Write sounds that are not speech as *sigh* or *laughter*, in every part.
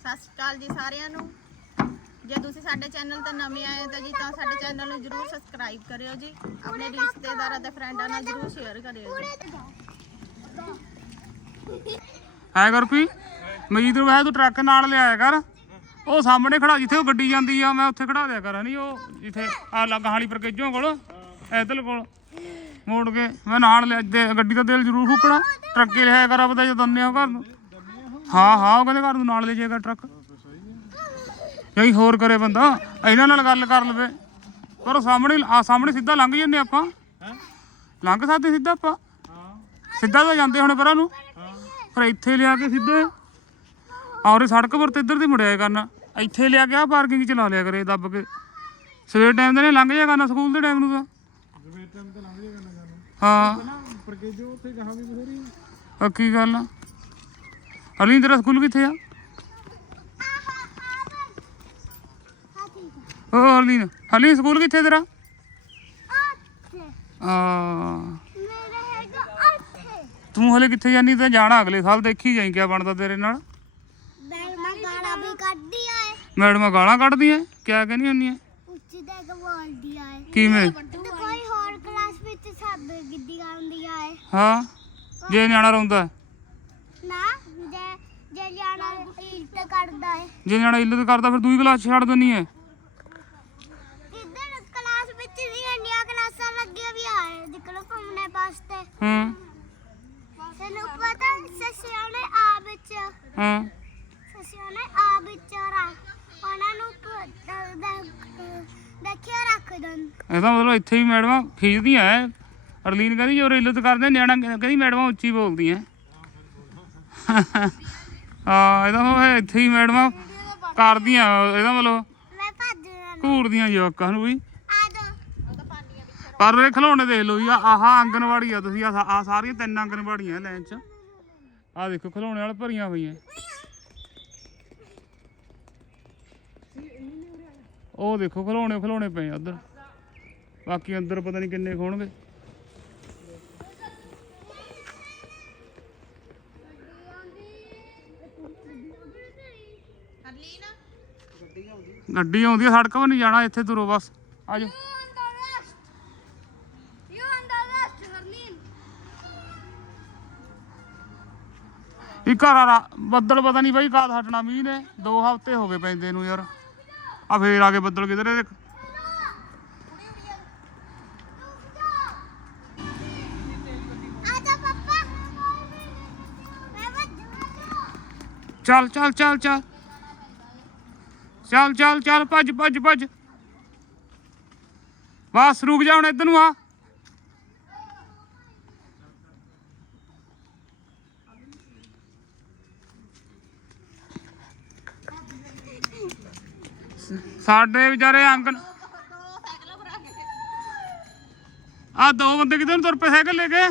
ਸਤਿ ਸ਼੍ਰੀ ਅਕਾਲ ਜੀ ਸਾਰਿਆਂ ਨੂੰ। ਜੇ ਤੁਸੀਂ ਸਾਡੇ ਚੈਨਲ ਤੇ ਨਵੇਂ ਆਏ ਤਾਂ ਜੀ ਤਾਂ ਸਾਡੇ ਚੈਨਲ ਨੂੰ ਜਰੂਰ ਸਬਸਕ੍ਰਾਈਬ ਕਰਿਓ ਜੀ। ਆਪਣੇ ਰਿਸ਼ਤੇਦਾਰਾਂ ਤੇ ਫਰੈਂਡਾਂ ਨਾਲ ਜਰੂਰ ਸ਼ੇਅਰ ਕਰਿਓ ਜੀ। ਐ ਕਰ ਮਜੀਦ ਨੂੰ ਵੈਸੇ ਤੂੰ ਟਰੱਕ ਨਾਲ ਲਿਆਇਆ ਕਰ। ਉਹ ਸਾਹਮਣੇ ਖੜਾ ਜਿੱਥੇ ਉਹ ਗੱਡੀ ਜਾਂਦੀ ਆ, ਮੈਂ ਉੱਥੇ ਖੜਾ ਦਿਆ ਕਰਾਂ। ਨਹੀਂ, ਉਹ ਜਿੱਥੇ ਆ ਲੱਗ ਹਾਲੀ ਪਰਕੇਜੋਂ ਕੋਲ ਐਦਲ ਕੋਲ। ਮੋੜ ਕੇ ਮੈਂ ਨਾਲ ਲਿਆ ਗੱਡੀ ਦਾ ਤੇਲ ਜ਼ਰੂਰ ਫੂਕਣਾ। ਟਰੱਕੇ ਲਿਆਇਆ ਕਰ ਆਪਦਾ ਜਦੋਂ ਦੰਨੇ ਆ ਘਰ ਨੂੰ। ਹਾਂ ਹਾਂ ਉਹ ਕਹਿੰਦੇ ਘਰ ਨੂੰ ਨਾਲ ਲੈ ਜਾਏਗਾ ਟਰੱਕ। ਕਈ ਹੋਰ ਕਰੇ ਬੰਦਾ ਇਹਨਾਂ ਨਾਲ ਗੱਲ ਕਰ ਲਵੇ। ਪਰ ਸਾਹਮਣੇ ਆ ਸਾਹਮਣੇ ਸਿੱਧਾ ਲੰਘ ਜੰਨੇ ਆਪਾਂ। ਲੰਘ ਸਕਦੇ ਸਿੱਧਾ ਆਪਾਂ। ਸਿੱਧਾ ਤਾਂ ਜਾਂਦੇ ਹੁਣ ਪਰਾਂ ਨੂੰ। ਪਰ ਇੱਥੇ ਲਿਆ ਕੇ ਸਿੱਧੇ। ਔਰੇ ਸੜਕ ਪਰ ਤੇ ਇੱਧਰ ਦੀ ਮੁੜਿਆ ਕਰਨਾ। ਇੱਥੇ ਲਿਆ ਕੇ ਆ ਪਾਰਕਿੰਗ ਚ ਲਾ ਲਿਆ ਕਰੇ ਦੱਬ ਕੇ। ਸਵੇਰ ਟਾਈਮ ਦੇ ਨੇ ਲੰਘ ਜਾਇਆ ਕਰਨਾ ਸਕੂਲ ਦੇ ਟਾਈਮ ਨੂੰ ਤਾਂ। ਸਵੇਰ ਟਾਈਮ ਤੇ ਲੰਘ ਜਾਏਗਾ ਨਾ ਜਾਨੂੰ ਹਾਂ। ਪਰ ਜੋ ਉੱਥੇ ਕਹਾਂ ਵੀ ਬਥੇਰੀ। ਪੱਕੀ ਗੱਲ ਆ। ਹਲੀ ਤੇਰਾ ਸਕੂਲ ਕਿੱਥੇ ਆ? ਉਹ ਹਲੀ ਹਲੀ ਸਕੂਲ ਕਿੱਥੇ ਤੇਰਾ? ਆ। ਤੂੰ ਹਲੇ ਕਿੱਥੇ ਜਾਨੀ ਤੇ ਜਾਣਾ ਅਗਲੇ ਸਾਲ ਦੇਖੀ ਜਾਈ ਕਿਆ ਬਣਦਾ ਤੇਰੇ ਨਾਲ। ਮੈਡਮਾਂ ਗਾਲਾਂ ਕੱਢਦੀਆਂ ਕਿਆ ਕਹਿੰਦੀ ਹੁੰਦੀਆਂ? ਕਿਵੇਂ? ਕੋਈ ਹੋਰ ਕਲਾਸ ਵਿੱਚ ਸਭ ਗਿੱਦੀ ਗਾਉਂਦੀ ਆਏ ਹਾਂ ਜੇ ਨਿਆਣਾ ਰੋਂਦਾ। ਕਰਦਾ ਹੈ ਜੇ ਨਿਆਣਾ ਇੱਲਤ ਕਰਦਾ ਫਿਰ ਦੂਈ ਕਲਾਸ ਛੱਡ ਦਿੰਨੀ ਕਲਾਸ ਵਿੱਚ ਕਲਾਸਾਂ ਲੱਗੀਆਂ ਵੀ ਘੁੰਮਣੇ ਵਾਸਤੇ ਹਾਂ। ਤੈਨੂੰ ਪਤਾ ਸਸਿਆ ਨੇ ਆ ਵਿੱਚ ਹਾਂ। ਸਸਿਆ ਨੇ ਆ ਵਿੱਚ ਰਾ ਉਹਨਾਂ ਨੂੰ ਕ- ਦ- ਦ- ਦੇਖਿਆ ਰੱਖ ਦਨ ਇਹਦਾ ਮਤਲਬ ਇੱਥੇ ਵੀ ਮੈਡਮਾਂ ਖਿੱਚਦੀਆਂ ਐ। ਅਰਲੀਨ ਕਹਿੰਦੀ ਜੋ ਇੱਲਤ ਕਰਦੇ ਨਿਆਣਾ ਕਹਿੰਦੀ ਮੈਡਮਾਂ ਉੱਚੀ ਬੋਲਦੀਆਂ। ਹਾਂ ਇਹਦਾ ਮਤਲਬ ਇੱਥੇ ਹੀ ਮੈਡਮਾਂ ਕਰਦੀਆਂ ਇਹਦਾ ਮਤਲਬ ਮੈਂ ਭੱਜ ਜਾਣਾ। ਘੂਰਦੀਆਂ ਜਵਾਕਾਂ ਨੂੰ ਵੀ। ਆ ਜਾ ਪਰ ਇਹ ਖਿਡੌਣੇ ਦੇਖ ਲਓ ਜੀ ਆਹ ਆਹ ਆਂਗਨਵਾੜੀ ਆ ਤੁਸੀਂ ਆਹ ਆਹ ਸਾਰੀਆਂ ਤਿੰਨ ਆਂਗਨਵਾੜੀਆਂ ਲਾਈਨ 'ਚ। ਆਹ ਦੇਖੋ ਖਿਡੌਣੇ ਨਾਲ ਭਰੀਆਂ ਹੋਈਆਂ। ਉਹ ਦੇਖੋ ਖਿਡੌਣੇ ਖਿਡੌਣੇ ਪਏ ਆ ਉਧਰ। ਬਾਕੀ ਅੰਦਰ ਪਤਾ ਨਹੀਂ ਕਿੰਨੇ ਖੋਣਗੇ। ਗੱਡੀ ਆਉਂਦੀ ਆ ਸੜਕ 'ਤੇ ਨਹੀਂ ਜਾਣਾ ਇੱਥੇ ਤੁਰੋ ਬਸ। arrest, Harleen. ਇਹ ਘਰ ਆ ਰਾ- ਬੱਦਲ ਪਤਾ ਨਹੀਂ ਬਾਈ ਕਾਦ ਹਟਣਾ ਮੀਂਹ ਨੇ। ਦੋ ਹਫ਼ਤੇ ਹੋ ਗਏ ਪੈਂਦੇ ਨੂੰ ਯਾਰ। ਆ ਫੇਰ ਆ ਕੇ ਬੱਦਲ ਕਿਧਰੇ ਵੱਜੂਗਾ ਚੱਲ ਚੱਲ ਚੱਲ ਚੱਲ। ਚੱਲ ਚੱਲ ਚੱਲ, ਭੱਜ ਭੱਜ ਭੱਜ। ਬਸ ਰੁਕ ਜਾ ਹੁਣ ਇੱਧਰ ਨੂੰ ਆ। ਸਾਡੇ ਵਿਚਾਰੇ ਆਂਗਨ ਆ ਦੋ ਬੰਦੇ ਕਿਧਰ ਨੂੰ ਤੁਰ ਪਏ ਸਾਈਕਲ ਲੈ ਕੇ?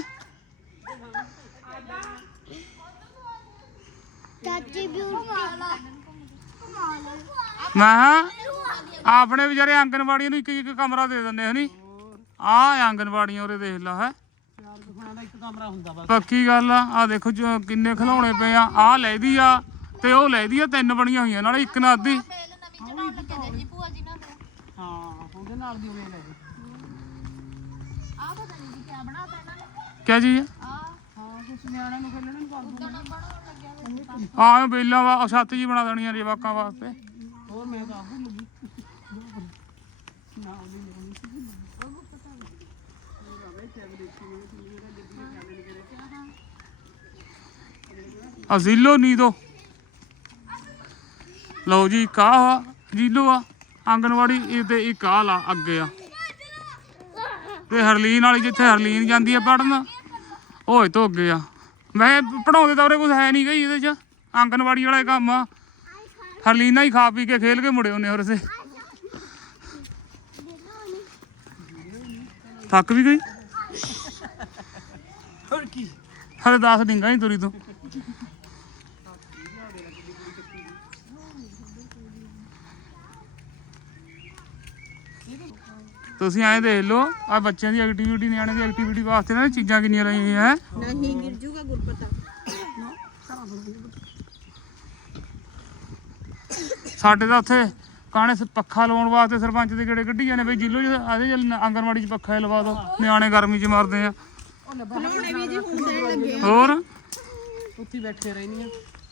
ਚਾਚੀ ਬਿਊਟੀ ਮੈਂ ਕਿਹਾ, ਆਪਣੇ ਵਿਚਾਰੇ ਆਂਗਨਵਾੜੀਆਂ ਨੂੰ ਇੱਕ ਇੱਕ ਕਮਰਾ ਦੇ ਦਿੰਦੇ ਹਨੀ? ਆ ਆਂਗਨਵਾੜੀਆਂ ਉਰੇ ਦੇਖ ਲਾ, ਹੈ। ਪੱਕੀ ਗੱਲ ਆ ਆ ਦੇਖੋ ਕਿੰਨੇ ਖਿਡੌਣੇ ਪਏ ਆ ਆ ਲੈਦੀ ਆ, ਤੇ ਉਹ ਲੈਦੀ ਆ, ਤਿੰਨ ਬਣੀਆਂ ਹੋਈਆਂ, ਨਾਲੇ ਇੱਕ ਨਾ ਅੱਧੀ ਕਿਆ ਜੀ ਹਾਂ ਕੁਛ ਨਿਆਣਿਆਂ ਆ ਬੇਲਾਂ ਵਾ ਛੱਤ ਜੀ ਬਣਾ ਦੇਣੀਆਂ ਜਵਾਕਾਂ ਵਾਸਤੇ। ਹੋਰ ਮੈਂ ਤਾਂ ਆਪ ਲੱਗੀ। ਨਾ ਉਹਦੀ ਨਹੀਂ। ਸੀ ਨੀਦੋ ਲਓ ਜੀ ਕਾ ਜੀਲੋ ਆ ਆਂਗਨਵਾੜੀ ਇਹ ਤੇ ਇੱਕ ਆ ਲਾ ਅੱਗੇ ਆ। ਤੇ ਹਰਲੀਨ ਵਾਲੀ ਜਿੱਥੇ ਹਰਲੀਨ ਜਾਂਦੀ ਆ ਪੜਨ ਉਹ ਇਹ ਤੋਂ ਅੱਗੇ ਆ। ਮੈਂ ਪੜਾਉਂਦੇ ਤਾਂ ਉਰੇ ਕੁਝ ਹੈ ਨਹੀਂ ਗਈ ਇਹਦੇ ਚ। ਆਂਗਨਵਾੜੀ ਵਾਲਾ ਕੰਮ ਆ। ਹਰਲੀਨ ਨਾਲ ਹੀ ਖਾ ਪੀ ਕੇ ਖੇਲ ਕੇ ਮੁੜੇ ਉਹਨੇ ਹੋਰ ਸੇ ਥੱਕ ਵੀ ਗਈ ਹੋਰ ਕੀ ਹਲੇ 10 ਡਿੰਗਾ ਹੀ ਤੁਰੀ ਤੋਂ ਤੁਸੀਂ ਐਂ ਦੇਖ ਲਓ ਆ ਬੱਚਿਆਂ ਦੀ ਐਕਟੀਵਿਟੀ ਨਿਆਣੇ ਦੀ ਐਕਟੀਵਿਟੀ ਵਾਸਤੇ ਨਾ ਚੀਜ਼ਾਂ ਕਿੰਨੀਆਂ ਰਹੀਆਂ ਹੈ ਨਹੀਂ ਗਿਰ ਜੂਗਾ ਗੁਰਪਤਾ ਸਾਡੇ ਤਾਂ ਉੱਥੇ ਕਾਣੇ ਸ ਪੱਖਾ ਲਵਾਉਣ ਵਾਸਤੇ ਸਰਪੰਚ ਦੇ ਗੇੜੇ ਕੱਢੀ ਜਾਂਦੇ ਬਈ ਜਿੱਲੋ ਜੀ ਆਦੇ ਜਲ ਆਂਗਣਵਾੜੀ 'ਚ ਪੱਖਾ ਹੀ ਲਵਾ ਦਿਓ ਨਿਆਣੇ ਗਰਮੀ 'ਚ ਮਰਦੇ ਆ। ਖਲੋਣੇ ਵੀ ਜੀ ਹੁਣ ਦੇਣ ਲੱਗੇ ਹੋਰ? ਉੱਥੇ ਬੈਠੇ ਰਹਿਣੀਆਂ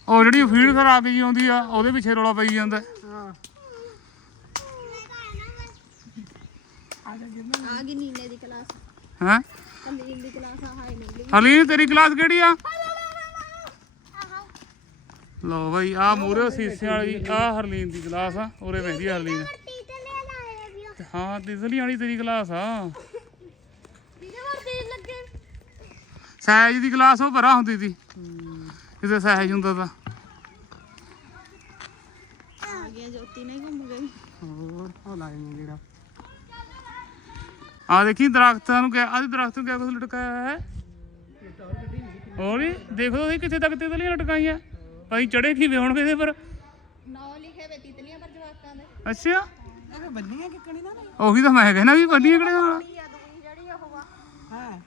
ਉਹ ਜਿਹੜੀ ਫੀਡ ਖਰਾਕ ਜੀ ਆਉਂਦੀ ਆ ਉਹਦੇ ਪਿੱਛੇ ਰੌਲਾ ਪਈ ਜਾਂਦਾ। ਹਾਂ। ਆ ਗਈ ਨੀਲੇ ਦੀ ਕਲਾਸ। ਹੈ? ਕੰਦੀਲ ਦੀ ਕਲਾਸ ਆ ਹਾਈ ਨੰਬਲੀ ਹਲੀਨ ਤੇਰੀ ਕਲਾਸ ਕਿਹੜੀ ਆ? ਲਓ ਬਾਈ ਆ ਮੂਰੇ ਸੀਸੇ ਵਾਲੀ ਆ ਹਰਲੀਨ ਦੀ ਗਲਾਸ ਆ, ਉਰੇ ਬੈਠੀ ਆ ਹਰਲੀਨ। ਹਾਂ, ਤਿਸਲੀ ਵਾਲੀ ਤੇਰੀ ਕਲਾਸ ਆ। ਜਿਹਦੇ ਦੀ ਕਲਾਸ ਉਹ ਭਰਾ ਹੁੰਦੀ ਸੀ ਕਿਤੇ ਸਹਿਜ ਹੁੰਦਾ ਤਾਂ। ਆ ਗਿਆ ਜੋਤੀ ਨੇ ਘੁੰਮ ਗਈ ਹੋਰ, ਉਹ ਲਾਏ ਜਿਹੜਾ ਆ ਦੇਖੀ, ਦਰਖਤਾਂ ਨੂੰ ਕਿਆ, ਆਹ ਦਰਖਤ ਨੂੰ ਕਿਆ ਕੁਝ ਲਟਕਾਇਆ ਹੈ? ਹੋਰ ਦੇਖੋ ਤੁਸੀਂ ਕਿੱਥੇ ਤੱਕ ਤਿਤਲੀਆਂ ਲਟਕਾਈਆਂ। ਭਾਈ ਚੜੇ ਕੀ ਵੇ ਹੋਣਗੇ ਇਹਦੇ ਪਰ? ਨੌ ਲਿਖੇ ਵੇ ਤਿਤਲੀਆਂ ਪਰ ਜਵਾਕਾਂ ਦੇ। ਅੱਛਾ। ਇਹ ਬੰਨੀਆਂ ਕਿੱਕਣੀ ਨਾ ਨਹੀਂ ਉਹੀ ਤਾਂ ਮੈਂ ਕਹਿਣਾ ਵੀ ਬੰਨੀਆਂ ਕਿਹੜੇ ਨਾਲ ਆ ਜਿਹੜੀ ਉਹ ਹਾਂ।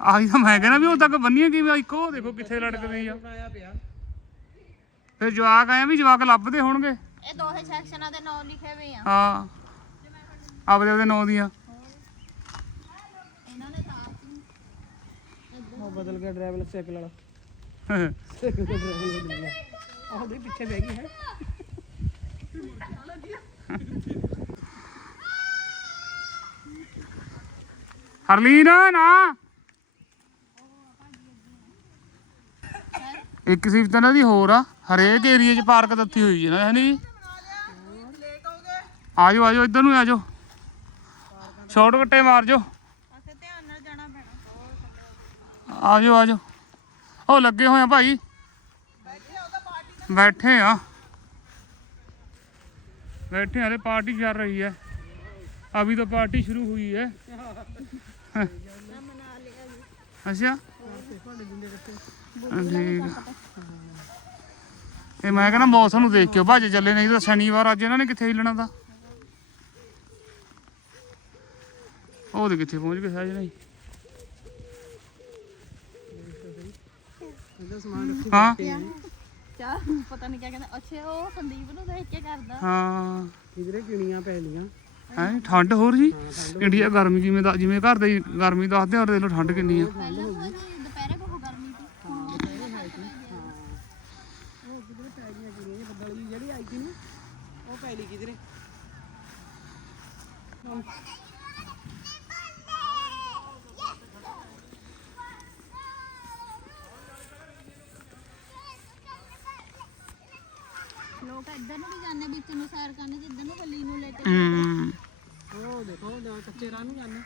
ਆਹੀ ਤਾਂ ਮੈਂ ਕਹਿਣਾ ਵੀ ਉਹ ਤੱਕ ਬੰਨੀਆਂ ਕਿਵੇਂ ਇੱਕੋ ਦੇਖੋ ਕਿੱਥੇ ਲਟਕਦੀ ਆ। ਆਇਆ ਫਿਰ ਜਵਾਕ ਆਏ ਆ ਵੀ ਜਵਾਕ ਲੱਭਦੇ ਹੋਣਗੇ। ਇਹ ਦੋਹੇ ਸੈਕਸ਼ਨਾਂ ਦੇ ਨੌ ਲਿਖੇ ਵੇ ਆ। ਹਾਂ। ਆਪਦੇ ਆਪਦੇ ਨਾਂ ਦੀਆਂ। ਇਹਨਾਂ ਨੇ ਤਾਂ ਆਪ ਹੀ ਉਹ ਬਦਲ ਗਿਆ ਡਰਾਈਵਰ ਸਾਈਕਲ ਵਾਲਾ ਸਾਈਕਲ ਪਿੱਛੇ ਬਹਿ ਗਈ ਹੈ ਹਰਲੀਨ, ਨਾ। ਇੱਕ ਸਿਫਤ ਇਹਨਾਂ ਦੀ ਹੋਰ ਆ। ਹਰੇਕ ਏਰੀਆ 'ਚ ਪਾਰਕ ਦਿੱਤੀ ਹੋਈ ਹੈ ਨਾ, ਹੈ ਨੀ ਆਜੋ ਆਜੋ, ਇੱਧਰ ਨੂੰ ਆਜੋ। ਸ਼ਾਰਟ ਕੱਟੇ ਮਾਰ ਜੋ ਪਾਸੇ ਧਿਆਨ ਨਾਲ ਜਾਣਾ ਆਜੋ ਆਜੋ। ਉਹ ਲੱਗੇ ਹੋਏ ਆ ਭਾਈ ਬੈਠੇ ਆ बैठे अरे पार्टी चल रही है अभी तो पार्टी शुरू हुई है अच्छा ਠੀਕ ਇਹ ਮੈਂ ਕਹਿੰਦਾ ਮੌਸਮ ਨੂੰ ਦੇਖ ਕੇ ਭੱਜ ਚੱਲੇ ਨਹੀਂ ਤਾਂ ਸ਼ਨੀਵਾਰ ਅੱਜ ਇਹਨਾਂ ਨੇ ਕਿੱਥੇ ਹਿੱਲਣਾ ਤਾਂ ਉਹ ਦੇ ਕਿੱਥੇ ਪਹੁੰਚ ਗਏ ਸਾਜ ਨਹੀਂ ਸਮਾਨ ਰੱਖੀ ਹਾਂ। ਚਾ ਪਤਾ ਨਹੀਂ ਕਿਆ ਕਹਿੰਦਾ। ਅੱਛਾ ਉਹ ਸੰਦੀਪ ਨੂੰ ਦੇਖ ਕੇ ਕਰਦਾ। ਹਾਂ। ਕਿਧਰੇ ਕਿਣੀਆਂ ਪੈ ਲੀਆਂ ਹੈ ਠੰਡ ਹੋਰ ਜੀ? ਇੰਡੀਆ ਗਰਮੀ ਜਿਵੇਂ ਦਾ ਜਿਵੇਂ ਘਰ ਦੇ ਗਰਮੀ ਦੱਸਦੇ ਔਰ ਦੇਖ ਲਓ ਠੰਡ ਕਿੰਨੀ ਆ। ਪਹਿਲਾਂ ਉਹ ਦੁਪਹਿਰੇ ਬਹੁਤ ਗਰਮੀ ਸੀ। ਉਹ ਕਿਧਰੇ ਪੈ ਗਈਆਂ ਕਿਣੀਆਂ ਇਹ ਬੱਦਲ ਜੀ ਜਿਹੜੀ ਆਈ ਸੀ ਨਾ ਉਹ ਪੈ ਲਈ ਕਿਧਰੇ। ਲੋਕ ਇੱਧਰ ਨੂੰ ਵੀ ਜਾਂਦੇ ਵਿੱਚ ਨੂੰ ਸੈਰ ਕਰਨ ਤੇ ਇੱਧਰ ਨੂੰ ਬੱਲੀ ਨੂੰ ਲੈ ਕੇ ਹਮ, ਉਹ ਦੇਖੋ ਜਾਂ ਕੱਚੇ ਰਾਹ ਨੂੰ ਜਾਂਦੇ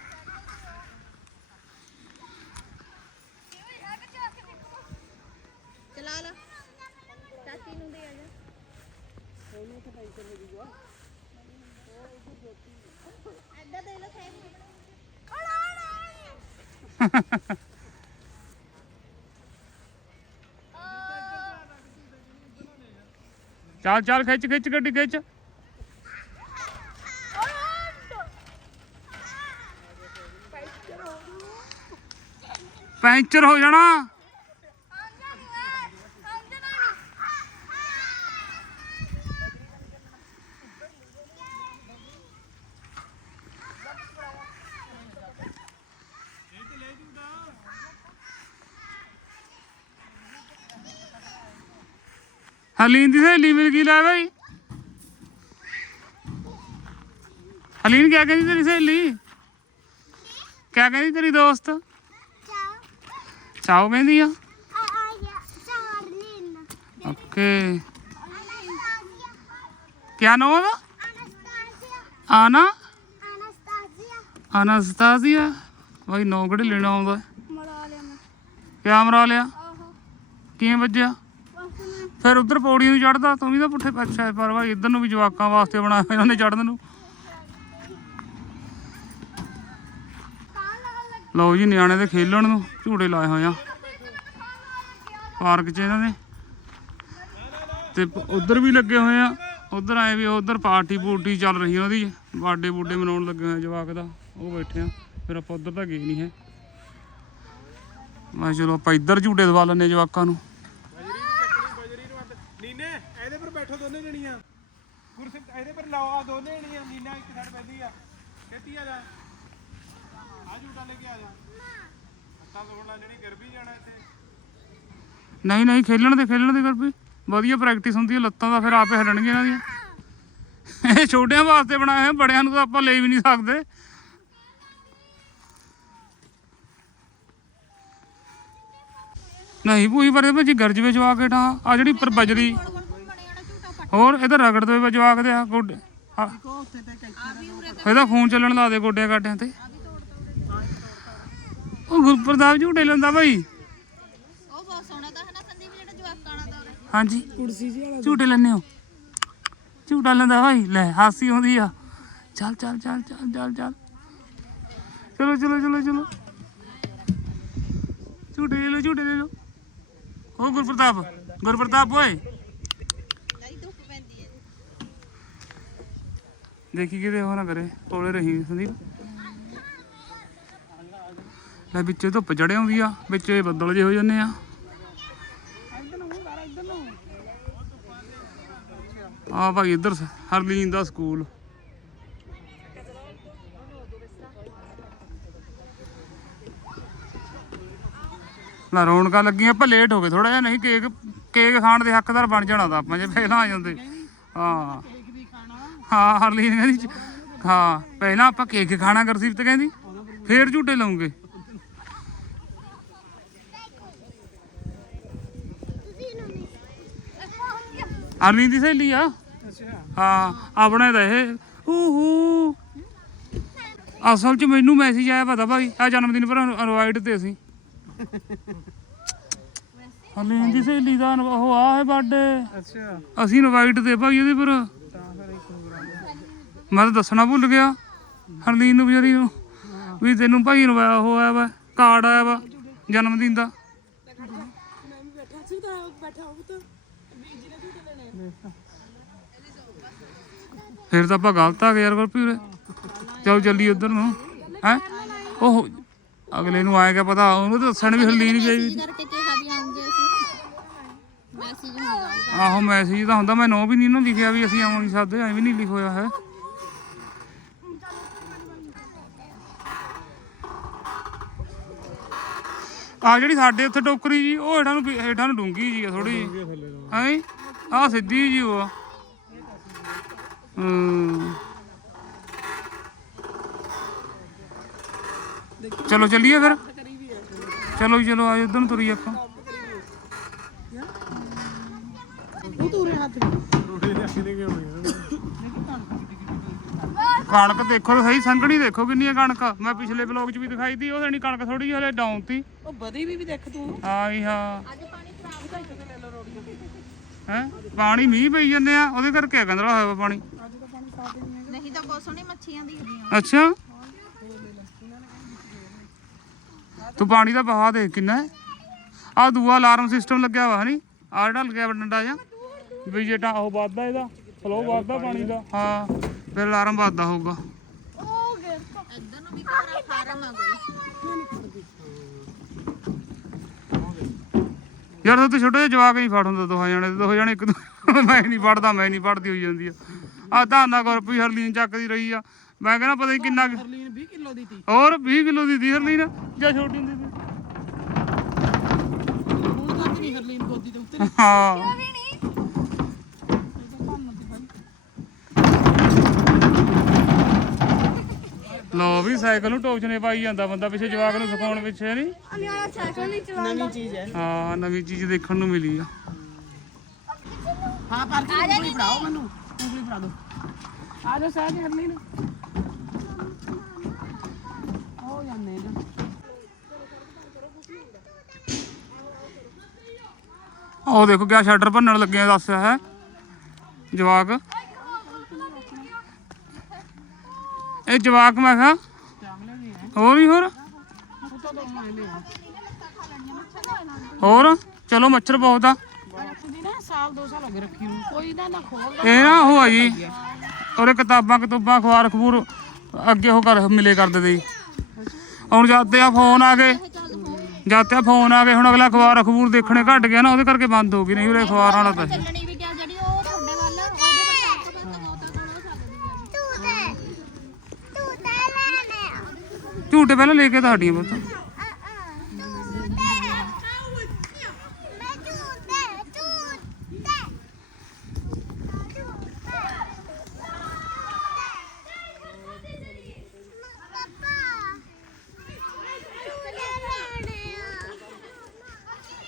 ਚਲਾ ਲਾ। ਚਾਚੀ ਨੂੰ ਦੇ ਆ ਜਾ। ਇੱਧਰ ਦੇ ਲੋ ਸਾਈਡ *laughs* ਚੱਲ ਚੱਲ ਖਿੱਚ ਖਿੱਚ ਗੱਡੀ ਖਿੱਚ। ਪੈਂਚਰ ਹੋ ਜਾਣਾ। ਹਲੀਨ ਦੀ ਸਹੇਲੀ ਮਿਲ ਗਈ ਲੈ ਬਈ। ਹਲੀਨ ਕਿਆ ਕਹਿੰਦੀ ਤੇਰੀ ਸਹੇਲੀ? ਕਿਆ ਕਹਿੰਦੀ ਤੇਰੀ ਦੋਸਤ? ਚਾਓ ਕਹਿੰਦੀ ਆ। ਓਕੇ। ਕਿਆ ਨਾਮ ਉਹਦਾ? ਆਨਾ? ਅਨਸਤਾਸੀਆ। ਬਾਈ ਨੌ ਕਿਹੜੇ ਲੈਣਾ ਆਉਂਦਾ? ਮਰਾ ਲਿਆ ਮੈਂ। ਕਿਆ ਮਰਾ ਲਿਆ? ਆਹੋ। ਕਿਵੇਂ ਵੱਜਿਆ? ਫਿਰ ਉਧਰ ਪੌੜੀ ਨੂੰ ਚੜਦਾ ਤੂੰ ਵੀ ਤਾਂ ਪੁੱਠੇ ਅੱਛਾ ਪਰ ਭਾਈ ਇੱਧਰ ਨੂੰ ਵੀ ਜਵਾਕਾਂ ਵਾਸਤੇ ਬਣਾਇਆ ਇਹਨਾਂ ਨੇ ਚੜਨ ਨੂੰ। ਲਓ ਜੀ ਨਿਆਣੇ ਦੇ ਖੇਲਣ ਨੂੰ ਝੂੜੇ ਲਾਏ ਹੋਏ ਆ। ਪਾਰਕ 'ਚ ਇਹਨਾਂ ਨੇ ਤੇ ਉਧਰ ਵੀ ਲੱਗੇ ਹੋਏ ਆ। ਉਧਰ ਆਏ ਵੀ, ਉਧਰ ਪਾਰਟੀ ਪੂਰਟੀ ਚੱਲ ਰਹੀ ਆ ਉਹਦੀ। ਬਰਥਡੇ ਬੂਡੇ ਮਨਾਉਣ ਲੱਗੇ ਹੋਏ ਜਵਾਕ ਦਾ। ਉਹ ਬੈਠੇ ਆ। ਫਿਰ ਆਪਾਂ ਉਧਰ ਤਾਂ ਗਏ ਨਹੀਂ ਹੈ। ਮੈਂ ਕਿਹਾ ਚਲੋ ਆਪਾਂ ਇੱਧਰ ਝੂਟੇ ਦਵਾ ਲੈਂਦੇ ਜਵਾਕਾਂ ਨੂੰ ਨੀਨੇ ਇਹਦੇ ਪਰ ਬੈਠੋ ਦੋਨੇ ਜਣੀਆਂ। ਕੁਰਸੀ ਇਹਦੇ ਪਰ ਲਾਓ ਆ ਦੋਨੇ ਨਹੀਂ ਨੀਨਾ ਇੱਕ ਸਾਈਡ ਪੈਂਦੀ ਆ। ਖੇਤੀ ਆ ਜਾ। ਆ ਝੂਟਾ ਲੈ ਕੇ ਆ ਜਾ। ਅੱਤਾਂ ਤੋਂ ਬਣਾ ਜਿਹੜੀ ਗਿਰ ਵੀ ਜਾਣਾ ਇੱਥੇ। ਨਹੀਂ ਨਹੀਂ, ਖੇਲਣ ਦੇ ਖੇਲਣ ਦੇ ਕਰ ਵੀ ਵਧੀਆ ਪ੍ਰੈਕਟਿਸ ਹੁੰਦੀ ਹੈ ਲੱਤਾਂ ਦਾ ਫਿਰ ਆਪੇ ਹਿੱਲਣਗੀਆਂ ਇਹਨਾਂ ਦੀਆਂ। ਇਹ ਛੋਟਿਆਂ ਵਾਸਤੇ ਬਣਾਏ ਹੋਏ, ਬੜਿਆਂ ਨੂੰ ਤਾਂ ਆਪਾਂ ਲੈ ਵੀ ਨਹੀਂ ਸਕਦੇ। ਨਹੀਂ ਪੂਈ ਪਰ ਵਿੱਚ ਗਰਜ ਵਿੱਚ ਜਵਾ ਕੇ ਠਾ ਆ ਜਿਹੜੀ ਪਰ ਬਜਰੀ ਹੋਰ ਇਹਦਾ ਰਗੜ ਦੇ ਜਵਾਕ ਦੇ ਆ ਗੋਡੇ। ਆ। ਇਹਦਾ ਖੂਨ ਚੱਲਣ ਲਾ ਦੇ ਗੋਡਿਆਂ ਗਾਡਿਆਂ ਤੇ। ਉਹ ਗੁਰਪ੍ਰਤਾਪ ਝੂਟੇ ਲੈਂਦਾ ਭਾਈ ਉਹ ਬਹੁਤ ਸੋਹਣਾ ਤਾਂ ਹੈ ਨਾ ਸੰਦੀਪ ਜਿਹੜਾ ਜਵਾਕਾਂ ਵਾਲਾ ਤਾਂ ਉਹਦੇ। ਹਾਂਜੀ। ਕੁਰਸੀ ਜੀ ਵਾਲਾ ਝੂਟੇ ਲੈਣੇ ਹੋ। ਝੂਟਾ ਲੈਂਦਾ ਭਾਈ ਲੈ ਹਾਸੀ ਆਉਂਦੀ ਆ। ਚੱਲ ਚੱਲ ਚੱਲ ਚੱਲ ਚੱਲ ਚੱਲ। ਚਲੋ ਚਲੋ ਚਲੋ ਚਲੋ। ਝੂਟੇ ਲੈ ਲਓ ਝੂਟੇ ਲੈ ਲਓ। ਹੋ ਗੁਰਪ੍ਰਤਾਪ ਗੁਰਪ੍ਰਤਾਪ ਓਏ ਨਹੀਂ ਧੁੱਪ ਪੈਂਦੀ ਹੈ ਦੇਖੀ ਕਿਤੇ ਉਹ ਨਾ ਕਰੇ ਕੋਲੇ ਰਹੀ ਸੰਦੀਪ। ਲੈ ਵਿੱਚੇ ਧੁੱਪ ਚੜੇ ਆਉਂਦੀ ਆ, ਵਿੱਚੇ ਬੱਦਲ ਜੇ ਹੋ ਜਾਂਦੇ ਆ। ਆ ਭਾਈ ਇੱਧਰ ਹਰਲੀਨ ਦਾ ਸਕੂਲ। ਲਾ ਰੌਣਕਾਂ ਲੱਗੀਆਂ, ਆਪਾਂ ਲੇਟ ਹੋ ਗਏ ਥੋੜਾ ਜਿਹਾ, ਨਹੀਂ ਕੇਕ ਕੇਕ ਖਾਣ ਦੇ ਹੱਕਦਾਰ ਬਣ ਜਾਣਾ ਤਾਂ ਆਪਾਂ ਜੇ ਪਹਿਲਾਂ ਆ ਜਾਂਦੇ। ਹਾਂ। ਹਾਂ ਹਰਲੀਨ ਕਹਿੰਦੀ ਹਾਂ ਪਹਿਲਾਂ ਆਪਾਂ ਕੇਕ ਖਾਣਾ ਗੁਰਸੀਫਤ ਕਹਿੰਦੀ ਫੇਰ ਝੂਟੇ ਲਾਉਂਗੇ। ਹਰਲੀਨ ਦੀ ਸਹੇਲੀ ਆ? ਹਾਂ ਆਪਣੇ ਤਾਂ ਇਹ ਹੂ ਹੂ ਅਸਲ 'ਚ ਮੈਨੂੰ ਮੈਸੇਜ ਆਇਆ ਪਤਾ ਭਾਈ ਆ ਜਨਮ ਦਿਨ ਪਰ ਇਨਵਾਈਟ ਤੇ ਅਸੀਂ। ਹਰਲੀਨ ਦੀ ਸਹੇਲੀ ਦਾ ਉਹ ਆ ਹੈ ਬਰਥਡੇ ਅੱਛਾ। ਅਸੀਂ ਇਨਵਾਈਟ ਤੇ ਭਾਈ ਇਹਦੇ ਪਰ ਤਾਂ ਫਿਰ ਇੱਕ ਪ੍ਰੋਗਰਾਮ ਮੈਂ ਤਾਂ ਦੱਸਣਾ ਭੁੱਲ ਗਿਆ। ਹਰਲੀਨ ਨੂੰ ਵਿਚਾਰੀ ਨੂੰ। ਵੀ ਤੈਨੂੰ ਭਾਈ ਨੂੰ ਆਇਆ ਵਾ, ਕਾਰਡ ਆਇਆ ਵਾ, ਜਨਮ ਦਿਨ ਦਾ। ਫਿਰ ਤਾਂ ਆਪਾਂ ਗਲਤ ਆ ਗਏ ਯਾਰ ਗੁਰਪ੍ਰੀਤ। ਉਰੇ ਚੱਲ ਚੱਲੀ ਉਧਰ ਨੂੰ। ਹੈ? ਉਹ ਅਗਲੇ ਨੂੰ ਆਏਗਾ ਪਤਾ, ਉਹਨੂੰ ਤਾਂ ਦੱਸਣ ਵੀ ਹਰਲੀਨ ਗਈ ਆਹੋ ਮੈਸੇਜ ਤਾਂ ਹੁੰਦਾ, ਮੈਂ ਨੋ ਵੀ ਨਹੀਂ ਨਾ ਲਿਖਿਆ ਵੀ ਅਸੀਂ ਆਉਂ ਨਹੀਂ ਸਕਦੇ ਐਵੇਂ ਨਹੀਂ ਲਿਖ ਹੋਇਆ ਹੈ। ਆ ਜਿਹੜੀ ਸਾਡੇ ਉੱਥੇ ਟੋਕਰੀ ਜੀ ਉਹ ਹੇਠਾਂ ਨੂੰ ਹੇਠਾਂ ਨੂੰ ਡੂੰਗੀ ਜੀ ਥੋੜੀ ਜੀ ਹੈ? ਆ ਸਿੱਧੀ ਜੀ ਉਹ ਹੂੰ। ਚਲੋ ਚੱਲੀਏ ਫਿਰ। ਚਲੋ ਜੀ ਚਲੋ ਆਜੋ ਉਧਰ ਨੂੰ ਤੁਰੀ ਆਪਾਂ। ਉਹ ਤੂਰੇ ਹੱਥ ਕਣਕ ਦੇਖੋ ਸਹੀ ਸੰਘਣੀ ਦੇਖੋ ਕਿੰਨੀ ਹੈ ਕਣਕ। ਮੈਂ ਪਿਛਲੇ ਵਲੌਗ 'ਚ ਵੀ ਦਿਖਾਈ ਤੀ ਉਹ ਦੇਣੀ ਕਣਕ ਥੋੜੀ ਜਿਹੀ ਹਲੇ ਡਾਊਨ ਤੀ। ਉਹ ਵਧੀ ਵੀ ਵੀ ਦੇਖ ਤੂੰ। ਹਾਂ ਹੀ। ਹਾਂ ਹੈ? ਪਾਣੀ ਮੀਂਹ ਪਈ ਜਾਂਦੇ ਆ ਉਹਦੇ ਕਰਕੇ ਆ ਗੰਦਲਾ ਹੋਇਆ ਵਾ ਪਾਣੀ। ਨਹੀਂ ਤਾਂ ਬਹੁਤ ਸੋਹਣੀ ਮੱਛੀਆਂ ਦਿਖਦੀਆਂ ਅੱਛਾ। ਤੂੰ ਪਾਣੀ ਦਾ ਬਹਾ ਦੇਖ ਕਿੰਨਾ ਹੈ। ਆ ਦੂਆ ਅਲਾਰਮ ਸਿਸਟਮ ਲੱਗਿਆ ਵਾ ਹਨੀ। ਆ ਜਿਹੜਾ ਲੱਗਿਆ ਵਾ ਡੰਡਾ ਜਾਂ ਵੀ ਜੇ ਤਾਂ ਉਹ ਵੱਧਦਾ ਇਹਦਾ ਫਲੋ ਵੱਧਦਾ ਪਾਣੀ ਦਾ। ਹਾਂ ਫਿਰ ਅਲਾਰਮ ਵੱਧਦਾ ਹੋਊਗਾ। ਇੱਧਰ ਨੂੰ ਵੀ ਘਰ ਫਾਰਮ ਆ ਕੋਈ। ਯਾਰ ਤੇ ਛੋਟੇ ਜਿਹੇ ਜਵਾਕ ਨਹੀਂ ਫੜ ਹੁੰਦਾ ਦੋਹਾਂ ਜਾਣੇ ਦੋ ਜਾਣੇ ਇੱਕ ਦੂ- *laughs* ਮੈਂ ਨਹੀਂ ਪੜਦਾ ਮੈਂ ਨਹੀਂ ਪੜਦੀ ਹੋਈ ਜਾਂਦੀ ਆ। ਆ ਧਾਨਾ ਗੁਰਪੀ ਹਰਲੀਨ ਚੱਕਦੀ ਰਹੀ ਆ। ਮੈਂ ਕਹਿੰਦਾ ਪਤਾ ਨਹੀਂ ਕਿੰਨਾ ਕੁ- ਹਰਲੀਨ 20 ਕਿਲੋ ਦੀ ਤੀ। ਹੋਰ 20 ਕਿਲੋ ਦੀ ਦੀ ਹਰਲੀਨ ਜਾਂ ਛੋਟੀ ਹੁੰਦੀ ਸੀ ਹੁਣ ਤੱਕ ਨਹੀਂ ਹਰਲੀਨ ਗੋਦੀ ਦੇ ਉੱਤੇ ਹਾਂ ਲੋ ਵੀ ਸਾਈਕਲ ਨੂੰ ਟੋਚਨੇ ਪਾਈ ਜਾਂਦਾ ਬੰਦਾ ਪਿੱਛੇ ਜਵਾਕ ਨੂੰ ਸਿਖਾਉਣ ਪਿੱਛੇ ਨਹੀਂ ਨਵੀਂ ਚੀਜ਼ ਹੈ। ਹਾਂ ਨਵੀਂ ਚੀਜ਼ ਦੇਖਣ ਨੂੰ ਮਿਲੀ ਆ। ਹਾਂ ਪਰ ਜੀ ਉਂਗਲੀ ਫੜਾਓ ਮੈਨੂੰ। ਉਂਗਲੀ ਫੜਾ ਦਿਓ ਆ ਜਾ ਸਾਹ ਹਰਲੀਨ। ਹੋ ਜਾਂਦੇ ਨਾ ਉਹ ਦੇਖੋ ਕਿਆ ਸ਼ਟਰ ਭੰਨਣ ਲੱਗੇ ਆ ਦੱਸਿਆ ਹੈ। ਜਵਾਕ। ਇਹ ਜਵਾਕ ਮੈਂ ਕਿਹਾ ਚਾਂਗਲੇ ਵੀ ਹੋਰ? ਹੋਰ? ਤਾਂ ਹੋਰ ਚਲੋ ਮੱਛਰ ਬਹੁਤ ਆ। ਇਹ ਨਾ ਉਹ ਆ ਜੀ। ਉਹਦੇ ਕਿਤਾਬਾਂ ਕਤੂਬਾਂ ਅਖਬਾਰ ਖਬੂਰ ਅੱਗੇ ਉਹ ਕਰ ਮਿਲੇ ਕਰਦੇ ਤੇ ਜੀ ਹੁਣ ਜਾਂਦੇ ਆ ਫੋਨ ਆ ਗਏ। ਜਾਂਦੇ ਆ ਫੋਨ ਆ ਗਏ ਹੁਣ ਅਗਲਾ ਅਖਬਾਰ ਅਖਬੂਰ ਦੇਖਣੇ ਘਟ ਗਿਆ ਨਾ ਉਹਦੇ ਕਰਕੇ ਬੰਦ ਹੋ ਗਈ। ਨਹੀਂ ਉਰੇ ਅਖਬਾਰਾਂ ਵਾਲਾ ਤਾਂ ਸੀ। ਚੱਲਣੀ ਵੀ ਗਿਆ ਜਿਹੜੀ ਉਹ ਤੁਹਾਡੇ ਵੱਲ ਉਹਦੇ ਵਿੱਚ ਅੱਖ ਬੰਦ ਹੋ ਝੂਟੇ ਪਹਿਲਾਂ ਲੈ ਕੇ ਤਾਂ ਹਟੀਆਂ ਪੁੱਤ